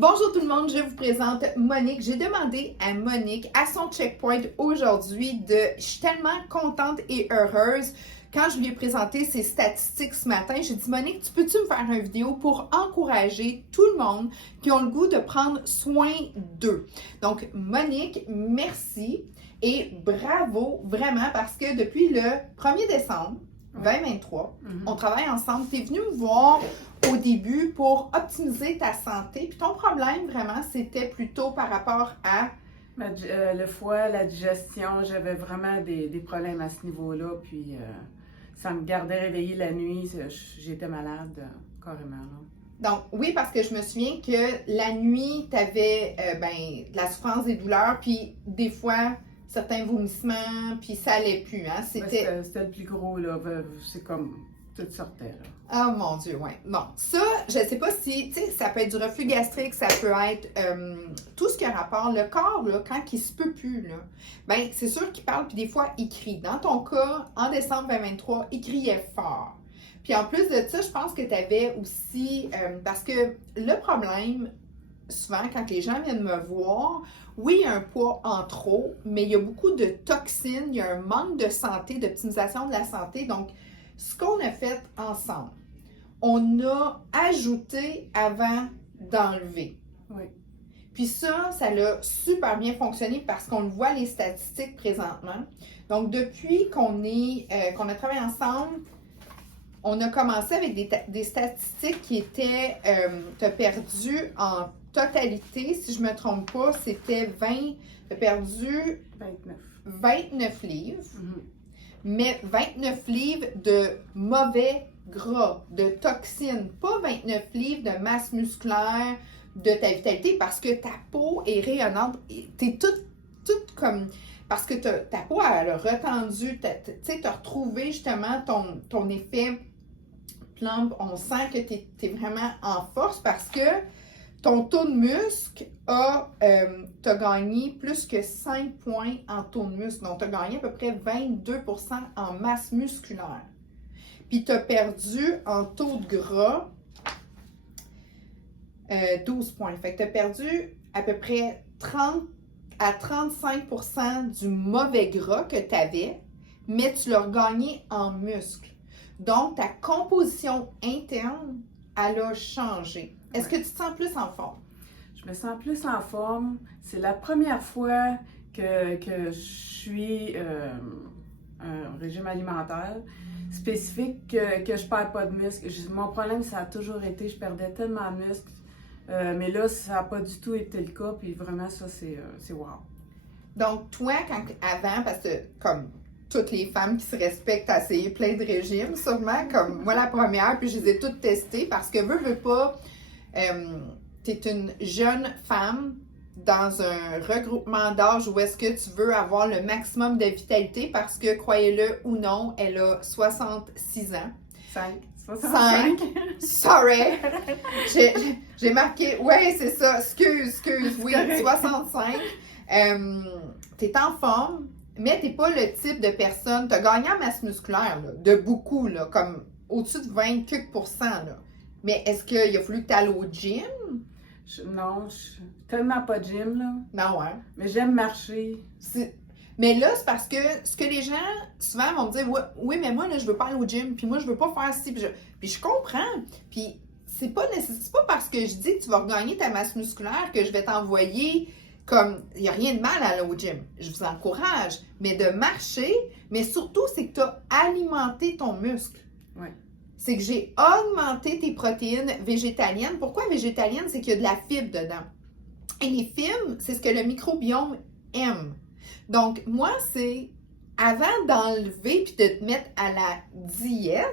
Bonjour tout le monde, je vous présente Monique. J'ai demandé à Monique, à son checkpoint aujourd'hui, je suis tellement contente et heureuse. Quand je lui ai présenté ses statistiques ce matin, j'ai dit Monique, peux-tu me faire une vidéo pour encourager tout le monde qui ont le goût de prendre soin d'eux? Donc Monique, merci et bravo vraiment parce que depuis le 1er décembre 2023, on travaille ensemble. Tu es venu me voir au début pour optimiser ta santé. Puis ton problème, vraiment, c'était plutôt par rapport à... Le foie, la digestion, j'avais vraiment des problèmes à ce niveau-là. Puis ça me gardait réveillée la nuit. J'étais malade, carrément. Là. Donc, oui, parce que je me souviens que la nuit, tu avais de la souffrance, des douleurs, puis des fois... certains vomissements, puis ça allait plus, hein? C'était le plus gros, là. C'est comme, tout sortait, là. Oh mon Dieu, ouais. Bon, ça, je sais pas si, tu sais, ça peut être du reflux gastrique, ça peut être tout ce qui a rapport. Le corps, là, quand il se peut plus, là, ben c'est sûr qu'il parle, puis des fois, il crie. Dans ton cas, en décembre 2023, il criait fort. Puis en plus de ça, je pense que tu avais aussi, parce que le problème, souvent, quand les gens viennent me voir, oui, il y a un poids en trop, mais il y a beaucoup de toxines, il y a un manque de santé, d'optimisation de la santé. Donc, ce qu'on a fait ensemble, on a ajouté avant d'enlever. Oui. Puis ça a super bien fonctionné parce qu'on le voit les statistiques présentement. Donc, depuis qu'on a travaillé ensemble, on a commencé avec des statistiques qui étaient, tu as perdu en totalité, si je ne me trompe pas, c'était 20, tu as perdu 29 livres, mais 29 livres de mauvais gras, de toxines, pas 29 livres de masse musculaire, de ta vitalité, parce que ta peau est rayonnante, tu es toute comme... Parce que ta peau, elle a retendu, tu as retrouvé justement ton effet plump. On sent que tu es vraiment en force parce que ton taux de muscle t'as gagné plus que 5 points en taux de muscle. Donc, tu as gagné à peu près 22% en masse musculaire. Puis, tu as perdu en taux de gras 12 points. Fait que tu as perdu à peu près 30 à 35% du mauvais gras que tu avais, mais tu l'as regagné en muscle. Donc, ta composition interne, elle a changé. Est-ce que tu te sens plus en forme? Je me sens plus en forme. C'est la première fois que je suis un régime alimentaire spécifique que je perds pas de muscle. Mon problème, ça a toujours été, je perdais tellement de muscles. Mais là, ça n'a pas du tout été le cas. Puis vraiment, ça, c'est wow. Donc, toi, avant, parce que comme toutes les femmes qui se respectent, tu as essayé plein de régimes, sûrement, comme moi la première, puis je les ai toutes testées parce que veux pas, tu es une jeune femme dans un regroupement d'âge où est-ce que tu veux avoir le maximum de vitalité parce que, croyez-le ou non, elle a 66 ans. 5. Sorry. J'ai marqué, ouais, c'est ça, excuse, oui, 65. T'es en forme, mais t'es pas le type de personne, t'as gagné en masse musculaire, là, de beaucoup, là, comme au-dessus de 20 quelques %, là. Mais est-ce qu'il a fallu que tu ailles au gym? Non, je suis tellement pas de gym, là. Non, hein? Mais j'aime marcher. Mais là, c'est parce que ce que les gens, souvent, vont me dire, oui, mais moi, là, je veux pas aller au gym, puis moi, je veux pas faire ci, puis je comprends. Puis c'est pas parce que je dis que tu vas regagner ta masse musculaire que je vais t'envoyer comme, il n'y a rien de mal à aller au gym. Je vous encourage, mais de marcher, mais surtout, c'est que tu as alimenté ton muscle. Oui. C'est que j'ai augmenté tes protéines végétaliennes. Pourquoi végétaliennes? C'est qu'il y a de la fibre dedans. Et les fibres, c'est ce que le microbiome aime. Donc, moi, c'est avant d'enlever puis de te mettre à la diète,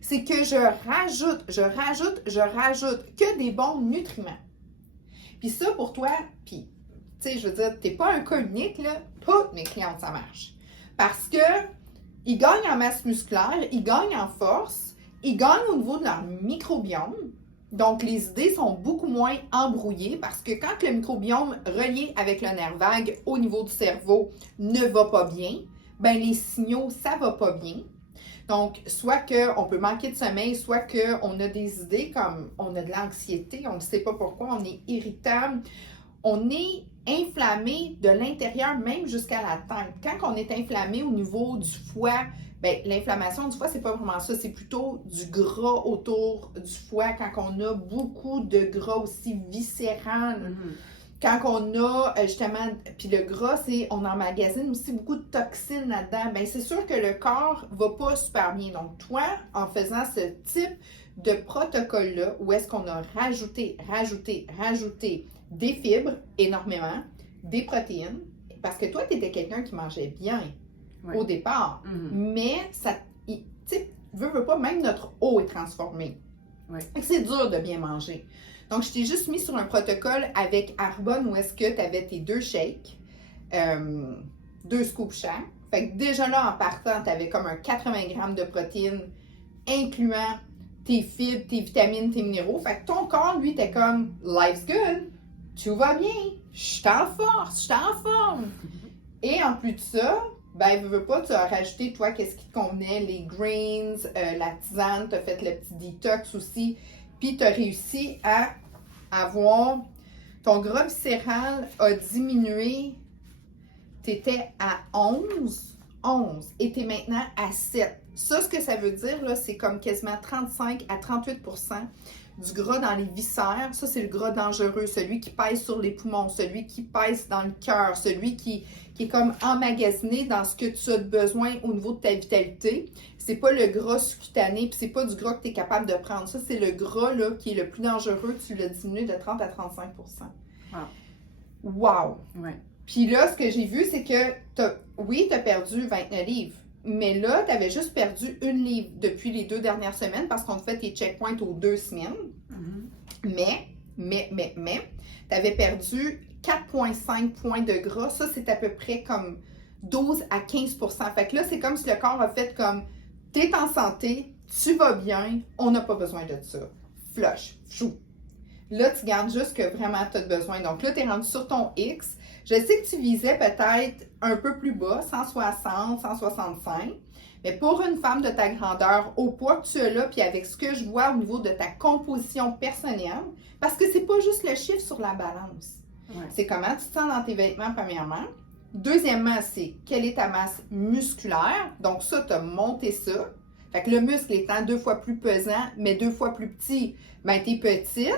c'est que je rajoute que des bons nutriments. Puis ça, pour toi, puis, tu sais, je veux dire, t'es pas un cas unique, là. Toutes mes clientes, ça marche. Parce que ils gagnent en masse musculaire, ils gagnent en force, ils gagnent au niveau de leur microbiome. Donc, les idées sont beaucoup moins embrouillées parce que quand le microbiome relié avec le nerf vague au niveau du cerveau ne va pas bien, ben les signaux, ça va pas bien. Donc, soit qu'on peut manquer de sommeil, soit qu'on a des idées comme on a de l'anxiété, on ne sait pas pourquoi, on est irritable, on est inflammé de l'intérieur, même jusqu'à la tête. Quand on est inflammé au niveau du foie, bien, l'inflammation du foie, c'est pas vraiment ça, c'est plutôt du gras autour du foie, quand on a beaucoup de gras aussi viscéral. Quand on a justement, puis le gras, c'est, on emmagasine aussi beaucoup de toxines là-dedans, bien c'est sûr que le corps va pas super bien. Donc toi, en faisant ce type de protocole-là, où est-ce qu'on a rajouté des fibres, énormément, des protéines, parce que toi, tu étais quelqu'un qui mangeait bien au départ, mais ça, tu sais, veux pas, même notre eau est transformée. C'est dur de bien manger. Donc, je t'ai juste mis sur un protocole avec Arbonne où est-ce que tu avais tes 2 shakes, 2 scoops chaque. Fait que déjà là, en partant, tu avais comme un 80 grammes de protéines, incluant tes fibres, tes vitamines, tes minéraux. Fait que ton corps, lui, était comme « Life's good, tout va bien, je suis en force, je suis en forme. » Et en plus de ça, ben, veux pas, tu as rajouté, toi, qu'est-ce qui te convenait, les greens, la tisane, tu as fait le petit détox aussi. Puis, tu as réussi à avoir ton gras viscéral a diminué. Tu étais à 11 et tu es maintenant à 7. Ça, ce que ça veut dire, là, c'est comme quasiment 35 à 38 % du gras dans les viscères. Ça, c'est le gras dangereux, celui qui pèse sur les poumons, celui qui pèse dans le cœur, celui qui est comme emmagasiné dans ce que tu as besoin au niveau de ta vitalité. C'est pas le gras sous-cutané, puis c'est pas du gras que tu es capable de prendre. Ça, c'est le gras là, qui est le plus dangereux. Tu l'as diminué de 30 à 35 %. Wow! Ouais. Puis là, ce que j'ai vu, c'est que tu as perdu 29 livres. Mais là, tu avais juste perdu 1 livre depuis les 2 dernières semaines parce qu'on te fait tes checkpoints aux 2 semaines. Mais, tu avais perdu 4,5 points de gras. Ça, c'est à peu près comme 12 à 15 %. Fait que là, c'est comme si le corps a fait comme, t'es en santé, tu vas bien, on n'a pas besoin de ça. Flush, chou. Là, tu gardes juste que vraiment tu as besoin. Donc là, tu es rendu sur ton X. Je sais que tu visais peut-être un peu plus bas, 160, 165. Mais pour une femme de ta grandeur, au poids que tu as là, puis avec ce que je vois au niveau de ta composition personnelle, parce que c'est pas juste le chiffre sur la balance. C'est comment tu te sens dans tes vêtements, premièrement. Deuxièmement, c'est quelle est ta masse musculaire. Donc ça, tu as monté ça. Fait que le muscle étant 2 fois plus pesant, mais 2 fois plus petit, ben t'es petite.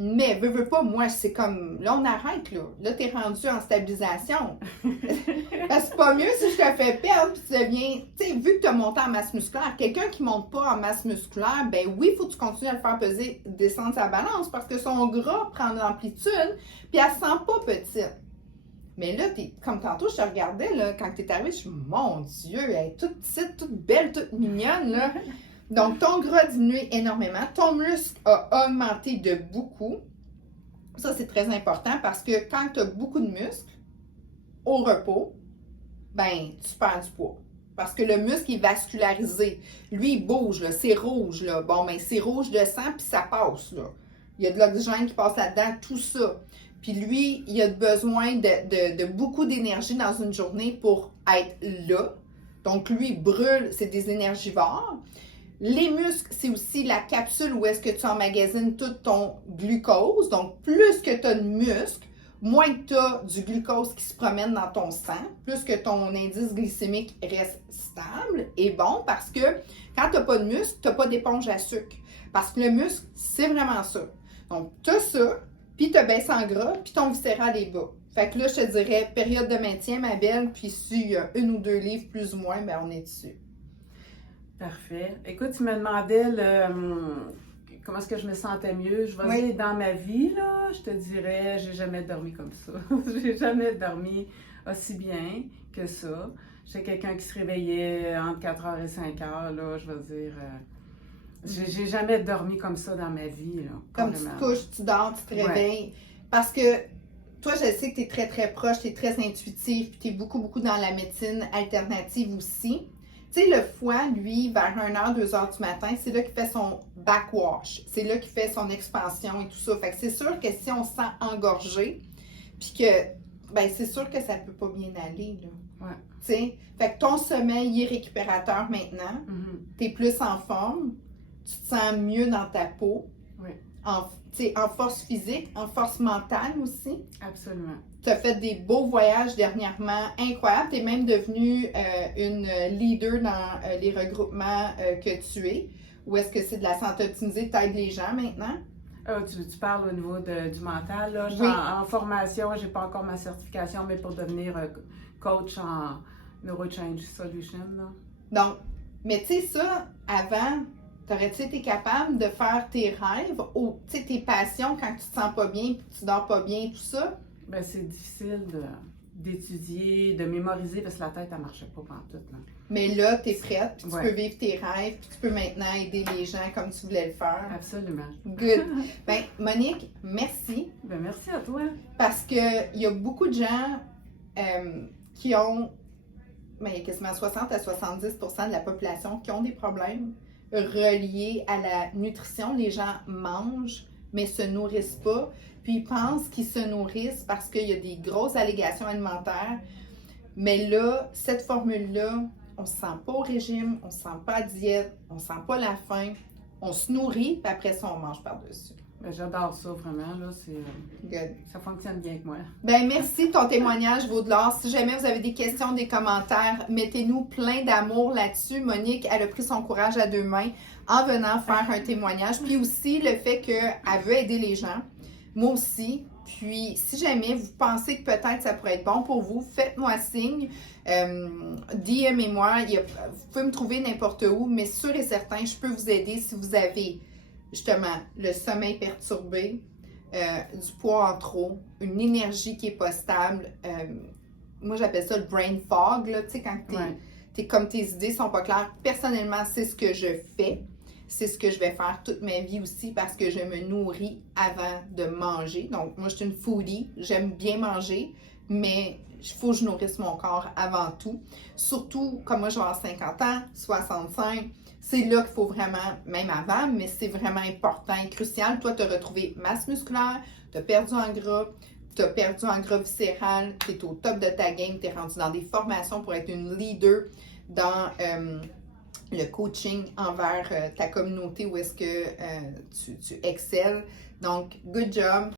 Mais, veux pas, moi, c'est comme, là, on arrête, là. Là, t'es rendu en stabilisation. C'est pas mieux si je te fais perdre, puis tu deviens, tu sais, vu que tu as monté en masse musculaire, quelqu'un qui monte pas en masse musculaire, ben oui, il faut que tu continues à le faire peser, descendre sa balance, parce que son gras prend de l'amplitude, puis elle se sent pas petite. Mais là, comme tantôt, je te regardais, là, quand tu es arrivée, je suis, mon Dieu, elle est toute petite, toute belle, toute mignonne, là. Donc, ton gras diminue énormément. Ton muscle a augmenté de beaucoup. Ça, c'est très important parce que quand tu as beaucoup de muscles au repos, ben, tu perds du poids. Parce que le muscle est vascularisé. Lui, il bouge, là, c'est rouge, là. Bon, ben, c'est rouge de sang, puis ça passe, là. Il y a de l'oxygène qui passe là-dedans, tout ça. Puis lui, il a besoin de beaucoup d'énergie dans une journée pour être là. Donc, lui, il brûle, c'est des énergivores. Les muscles, c'est aussi la capsule où est-ce que tu emmagasines tout ton glucose. Donc, plus que tu as de muscles, moins que tu as du glucose qui se promène dans ton sang, plus que ton indice glycémique reste stable et bon, parce que quand tu n'as pas de muscle, tu n'as pas d'éponge à sucre. Parce que le muscle, c'est vraiment ça. Donc, tu as ça, puis tu as baissé en gras, puis ton viscéral est bas. Fait que là, je te dirais, période de maintien, ma belle, puis s'il y a 1 ou 2 livres plus ou moins, ben on est dessus. Parfait. Écoute, tu me demandais comment est-ce que je me sentais mieux. Je vais dire, dans ma vie, là, je te dirais, j'ai jamais dormi comme ça. J'ai jamais dormi aussi bien que ça. J'étais quelqu'un qui se réveillait entre 4h et 5h, là, je veux dire. J'ai jamais dormi comme ça dans ma vie, là. Comme tu te couches, tu dors, tu te réveilles. parce que toi, je sais que tu es très, très proche, tu es très intuitif, puis tu es beaucoup, beaucoup dans la médecine alternative aussi. Tu sais, le foie, lui, vers 1h, 2h du matin, c'est là qu'il fait son backwash. C'est là qu'il fait son expansion et tout ça. Fait que c'est sûr que si on se sent engorgé, puis que ben c'est sûr que ça peut pas bien aller, là. Ouais. Tu sais, fait que ton sommeil est récupérateur maintenant, t'es plus en forme, tu te sens mieux dans ta peau, Oui. en force physique, en force mentale aussi. Absolument. Tu as fait des beaux voyages dernièrement, incroyables. Tu es même devenue une leader dans les regroupements que tu es. Ou est-ce que c'est de la santé optimisée, tu aides les gens maintenant? Tu parles au niveau du mental. Là. Je suis Oui. en formation, je n'ai pas encore ma certification, mais pour devenir coach en Neurochange Solution. Là. Donc, mais tu sais, ça, avant, t'aurais-tu été capable de faire tes rêves ou tes passions quand tu te sens pas bien, puis tu dors pas bien, tout ça? Ben, c'est difficile d'étudier, de mémoriser, parce que la tête, elle ne marchait pas pantoute. Là. Mais là, tu es prête, puis tu Ouais. peux vivre tes rêves, puis tu peux maintenant aider les gens comme tu voulais le faire. Absolument. Good. Ben, Monique, merci. Ben, merci à toi. Parce qu'il y a beaucoup de gens qui ont, ben, il y a quasiment 60 à 70% de la population qui ont des problèmes reliés à la nutrition. Les gens mangent, mais ne se nourrissent pas. Puis ils pensent qu'ils se nourrissent parce qu'il y a des grosses allégations alimentaires. Mais là, cette formule-là, on ne se sent pas au régime, on ne se sent pas à diète, on ne sent pas la faim. On se nourrit, puis après ça, on mange par-dessus. Ben, j'adore ça, vraiment. Là, Good. ça fonctionne bien avec moi. Ben merci, ton témoignage vaut de l'or. Si jamais vous avez des questions, des commentaires, mettez-nous plein d'amour là-dessus. Monique, elle a pris son courage à deux mains en venant faire un témoignage. Puis aussi, le fait qu'elle veut aider les gens. Moi aussi. Puis, si jamais vous pensez que peut-être ça pourrait être bon pour vous, faites-moi signe. DM-moi. Vous pouvez me trouver n'importe où, mais sûr et certain, je peux vous aider si vous avez justement le sommeil perturbé, du poids en trop, une énergie qui n'est pas stable. Moi, j'appelle ça le brain fog, là, tu sais, quand comme tes idées sont pas claires. Personnellement, c'est ce que je fais. C'est ce que je vais faire toute ma vie aussi parce que je me nourris avant de manger. Donc, moi, je suis une foodie. J'aime bien manger, mais il faut que je nourrisse mon corps avant tout. Surtout, comme moi, je vais avoir 50 ans, 65. C'est là qu'il faut vraiment, même avant, mais c'est vraiment important et crucial. Toi, tu as retrouvé masse musculaire, tu as perdu en gras, tu as perdu en gras viscéral, tu es au top de ta game, tu es rendu dans des formations pour être une leader dans le coaching envers ta communauté où est-ce que tu excelles. Donc, good job.